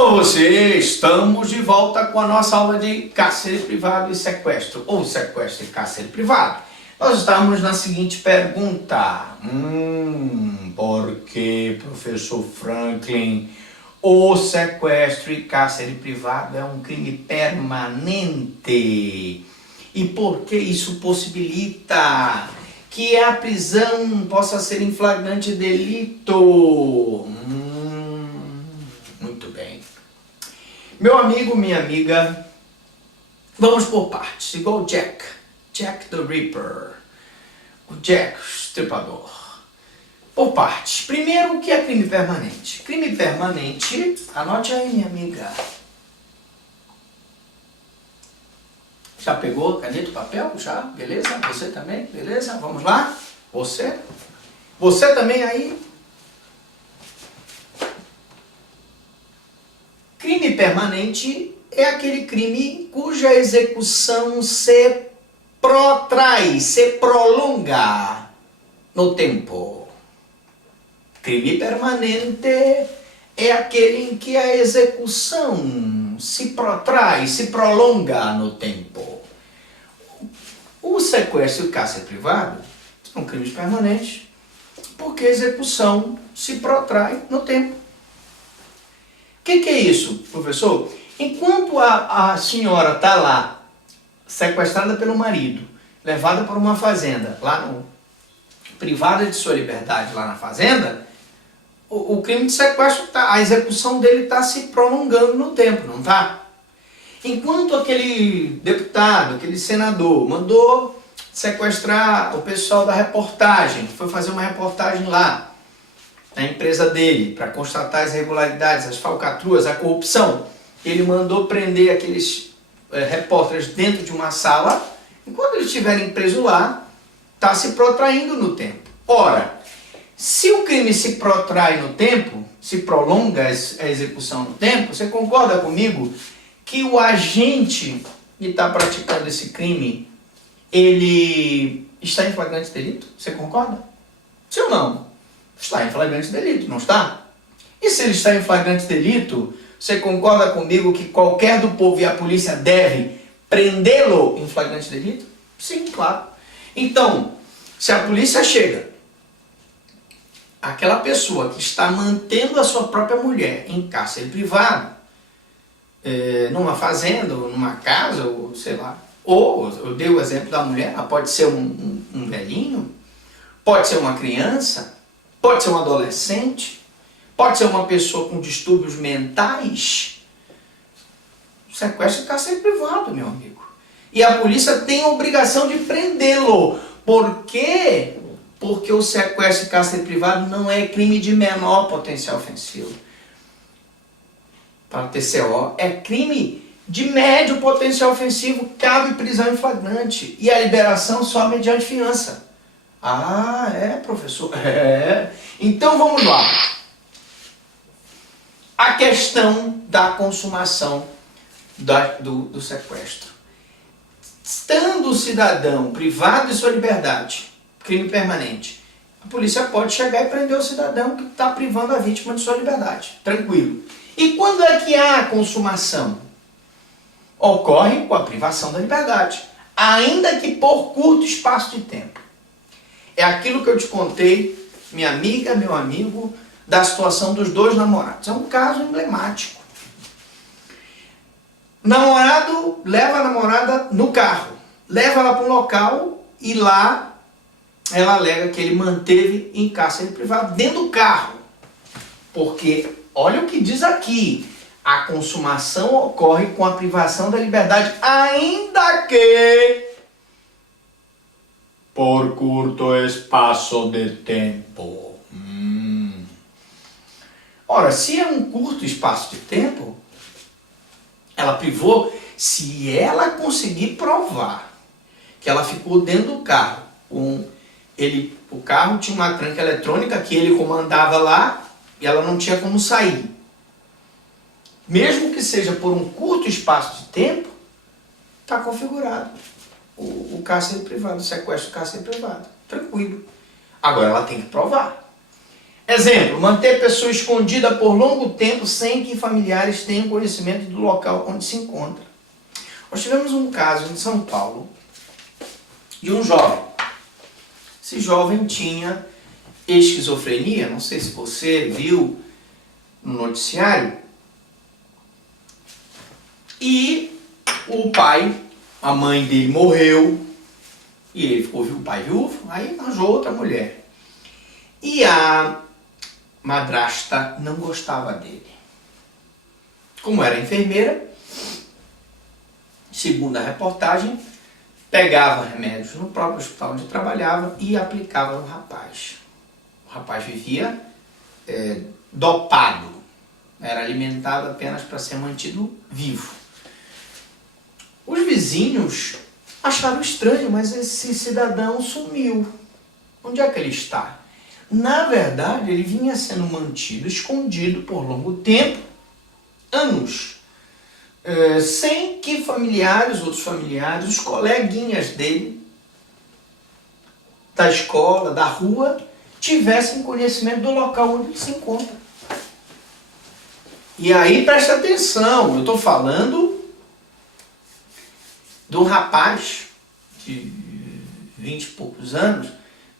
Alô você, estamos de volta com a nossa aula de cárcere privado e sequestro, ou sequestro e cárcere privado. Nós estamos na seguinte pergunta: por que, professor Franklin, o sequestro e cárcere privado é um crime permanente? E por que isso possibilita que a prisão possa ser em flagrante delito? Muito bem. Meu amigo, minha amiga, vamos por partes, igual Jack the Ripper, o Jack, o Estripador. Por partes. Primeiro, o que é crime permanente? Crime permanente, anote aí, minha amiga. Já pegou caneta e papel? Já? Beleza? Você também? Beleza? Vamos lá? Você? Você também aí? Crime permanente é aquele crime cuja execução se protrai, se prolonga no tempo. Crime permanente é aquele em que a execução se protrai, se prolonga no tempo. O sequestro e o cárcere privado são crimes permanentes porque a execução se protrai no tempo. O que é isso, professor? Enquanto a senhora está lá, sequestrada pelo marido, levada para uma fazenda, privada de sua liberdade lá na fazenda, o crime de sequestro, a execução dele está se prolongando no tempo, não está? Enquanto aquele deputado, aquele senador, mandou sequestrar o pessoal da reportagem, foi fazer uma reportagem lá, na empresa dele, para constatar as irregularidades, as falcatruas, a corrupção. Ele mandou prender aqueles repórteres dentro de uma sala, e quando eles estiverem presos lá, está se protraindo no tempo. Ora, se o crime se protrai no tempo, se prolonga a execução no tempo, você concorda comigo que o agente que está praticando esse crime, ele está em flagrante delito? Você concorda? Sim ou não? Está em flagrante delito, não está? E se ele está em flagrante delito, você concorda comigo que qualquer do povo e a polícia deve prendê-lo em flagrante delito? Sim, claro. Então, se a polícia chega, aquela pessoa que está mantendo a sua própria mulher em cárcere privado, numa fazenda, ou numa casa, ou sei lá, ou eu dei o exemplo da mulher, ela pode ser um velhinho, pode ser uma criança, pode ser um adolescente, pode ser uma pessoa com distúrbios mentais. Sequestro e cárcere privado, meu amigo. E a polícia tem a obrigação de prendê-lo. Por quê? Porque o sequestro e cárcere privado não é crime de menor potencial ofensivo. Para o TCO, é crime de médio potencial ofensivo, cabe prisão em flagrante. E a liberação só mediante fiança. Ah, é, professor? É. Então vamos lá. A questão da consumação do sequestro. Estando o cidadão privado de sua liberdade, crime permanente, a polícia pode chegar e prender o cidadão que está privando a vítima de sua liberdade. Tranquilo. E quando é que há a consumação? Ocorre com a privação da liberdade, ainda que por curto espaço de tempo. É aquilo que eu te contei, minha amiga, meu amigo, da situação dos dois namorados. É um caso emblemático. O namorado leva a namorada no carro, leva ela para um local e lá ela alega que ele manteve em cárcere privado dentro do carro. Porque, olha o que diz aqui, a consumação ocorre com a privação da liberdade, ainda que por curto espaço de tempo. Ora, se é um curto espaço de tempo, ela privou, se ela conseguir provar que ela ficou dentro do carro, o carro tinha uma tranca eletrônica que ele comandava lá e ela não tinha como sair. Mesmo que seja por um curto espaço de tempo, está configurado o cárcere privado, o sequestro do cárcere privado. Tranquilo. Agora ela tem que provar. Exemplo, manter pessoa escondida por longo tempo sem que familiares tenham conhecimento do local onde se encontra. Nós tivemos um caso em São Paulo de um jovem. Esse jovem tinha esquizofrenia, não sei se você viu no noticiário, e o pai, a mãe dele morreu, e ele ficou o pai viúvo, aí arranjou outra mulher. E a madrasta não gostava dele. Como era enfermeira, segundo a reportagem, pegava remédios no próprio hospital onde trabalhava e aplicava no rapaz. O rapaz vivia dopado, era alimentado apenas para ser mantido vivo. Os vizinhos acharam estranho, mas esse cidadão sumiu. Onde é que ele está? Na verdade, ele vinha sendo mantido, escondido por longo tempo, anos, sem que familiares, outros familiares, os coleguinhas dele, da escola, da rua, tivessem conhecimento do local onde ele se encontra. E aí, presta atenção, eu estou falando de um rapaz de 20 e poucos anos,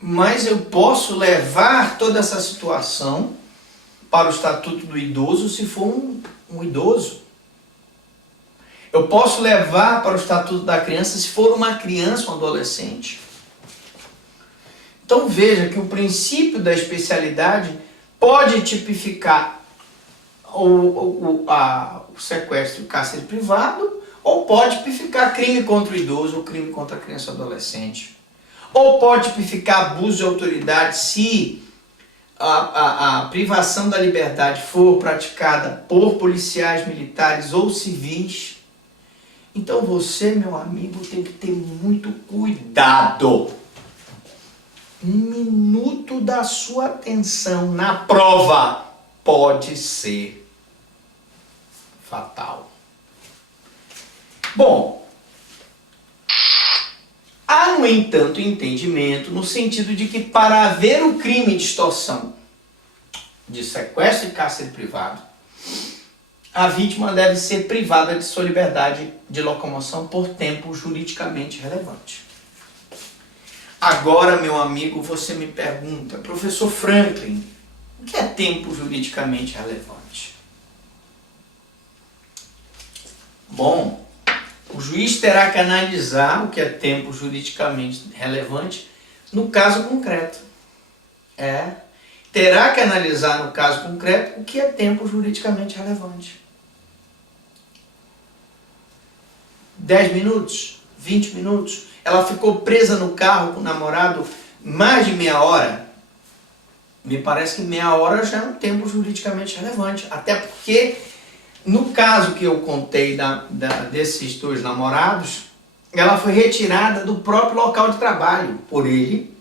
mas eu posso levar toda essa situação para o Estatuto do Idoso se for um idoso. Eu posso levar para o Estatuto da Criança se for uma criança ou um adolescente. Então veja que o princípio da especialidade pode tipificar o sequestro e cárcere privado, ou pode tipificar crime contra o idoso ou crime contra a criança ou adolescente. Ou pode tipificar abuso de autoridade se a privação da liberdade for praticada por policiais militares ou civis. Então você, meu amigo, tem que ter muito cuidado. 1 minuto da sua atenção na prova pode ser fatal. Bom, há, no entanto, entendimento no sentido de que para haver o crime de extorsão, de sequestro e cárcere privado, a vítima deve ser privada de sua liberdade de locomoção por tempo juridicamente relevante. Agora, meu amigo, você me pergunta, professor Franklin, o que é tempo juridicamente relevante? Bom, o juiz terá que analisar o que é tempo juridicamente relevante no caso concreto. Terá que analisar no caso concreto o que é tempo juridicamente relevante. 10 minutos? 20 minutos? Ela ficou presa no carro com o namorado mais de meia hora? Me parece que meia hora já é um tempo juridicamente relevante. Até porque, no caso que eu contei desses dois namorados, ela foi retirada do próprio local de trabalho por ele,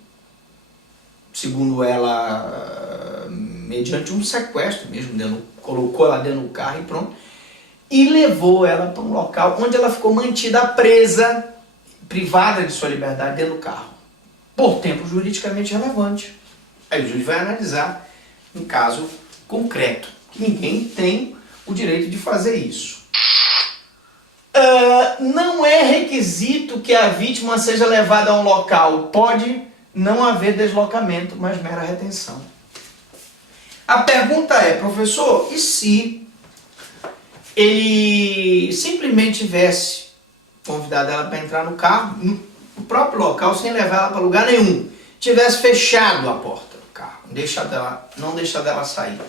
segundo ela, mediante um sequestro mesmo, colocou ela dentro do carro e pronto, e levou ela para um local onde ela ficou mantida presa, privada de sua liberdade dentro do carro, por tempo juridicamente relevante. Aí o juiz vai analisar um caso concreto, que ninguém tem o direito de fazer isso. Não é requisito que a vítima seja levada a um local. Pode não haver deslocamento, mas mera retenção. A pergunta é, professor, e se ele simplesmente tivesse convidado ela para entrar no carro, no próprio local, sem levar ela para lugar nenhum, tivesse fechado a porta do carro, não deixado ela sair,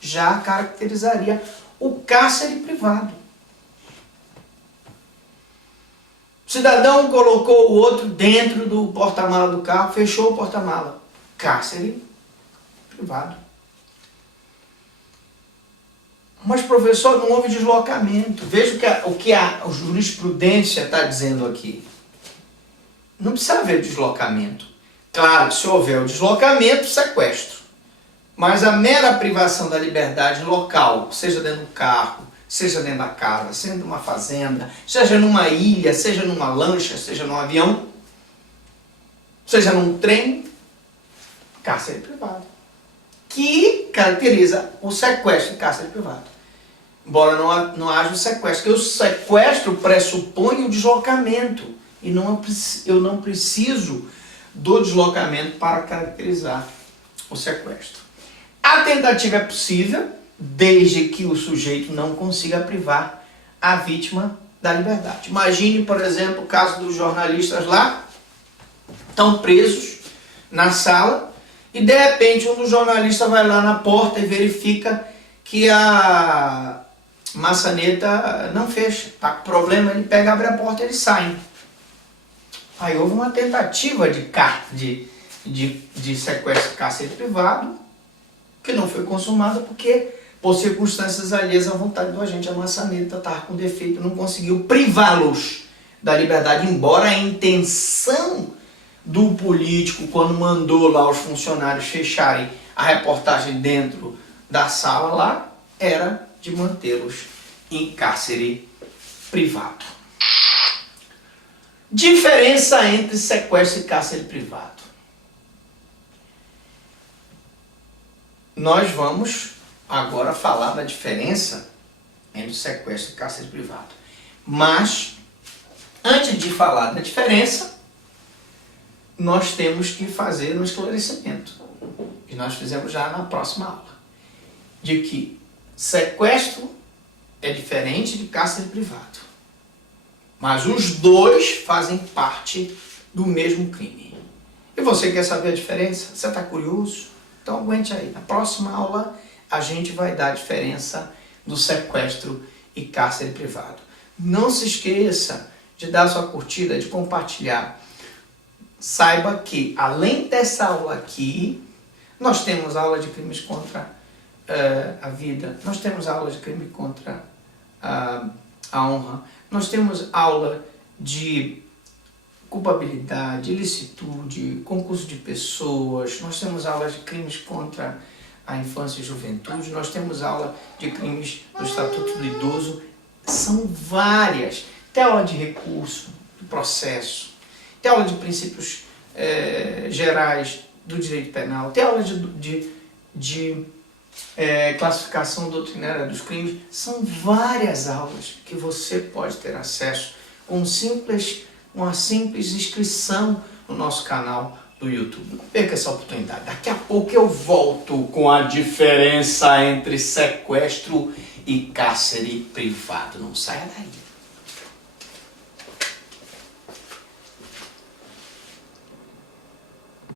já caracterizaria o cárcere privado. O cidadão colocou o outro dentro do porta-mala do carro, fechou o porta-mala. Cárcere privado. Mas, professor, não houve deslocamento. Veja o que a jurisprudência está dizendo aqui. Não precisa haver deslocamento. Claro que se houver o deslocamento, sequestro. Mas a mera privação da liberdade local, seja dentro do carro, seja dentro da casa, seja numa fazenda, seja numa ilha, seja numa lancha, seja num avião, seja num trem, cárcere privado. Que caracteriza o sequestro e cárcere privado. Embora não haja o sequestro, porque o sequestro pressupõe o deslocamento. E eu não preciso do deslocamento para caracterizar o sequestro. A tentativa é possível, desde que o sujeito não consiga privar a vítima da liberdade. Imagine, por exemplo, o caso dos jornalistas lá, estão presos na sala, e de repente um dos jornalistas vai lá na porta e verifica que a maçaneta não fecha, está com problema, ele pega, abre a porta e eles saem. Aí houve uma tentativa de sequestro e cárcere privado, que não foi consumada porque, por circunstâncias alheias à vontade do agente, a maçaneta estava com defeito, não conseguiu privá-los da liberdade, embora a intenção do político, quando mandou lá os funcionários fecharem a reportagem dentro da sala lá, era de mantê-los em cárcere privado. Diferença entre sequestro e cárcere privado. Nós vamos agora falar da diferença entre sequestro e cárcere privado. Mas, antes de falar da diferença, nós temos que fazer um esclarecimento, que nós fizemos já na próxima aula, de que sequestro é diferente de cárcere privado, mas os dois fazem parte do mesmo crime. E você quer saber a diferença? Você está curioso? Então aguente aí. Na próxima aula a gente vai dar a diferença do sequestro e cárcere privado. Não se esqueça de dar sua curtida, de compartilhar. Saiba que, além dessa aula aqui, nós temos aula de crimes contra a vida, nós temos aula de crime contra a honra, nós temos aula de culpabilidade, ilicitude, concurso de pessoas, nós temos aula de crimes contra a infância e juventude, nós temos aula de crimes do Estatuto do Idoso, são várias. Tem aula de recurso, do processo, tem aula de princípios gerais do direito penal, tem aula de classificação doutrinária dos crimes. São várias aulas que você pode ter acesso com uma simples inscrição no nosso canal do YouTube. Não perca essa oportunidade. Daqui a pouco eu volto com a diferença entre sequestro e cárcere privado. Não saia daí.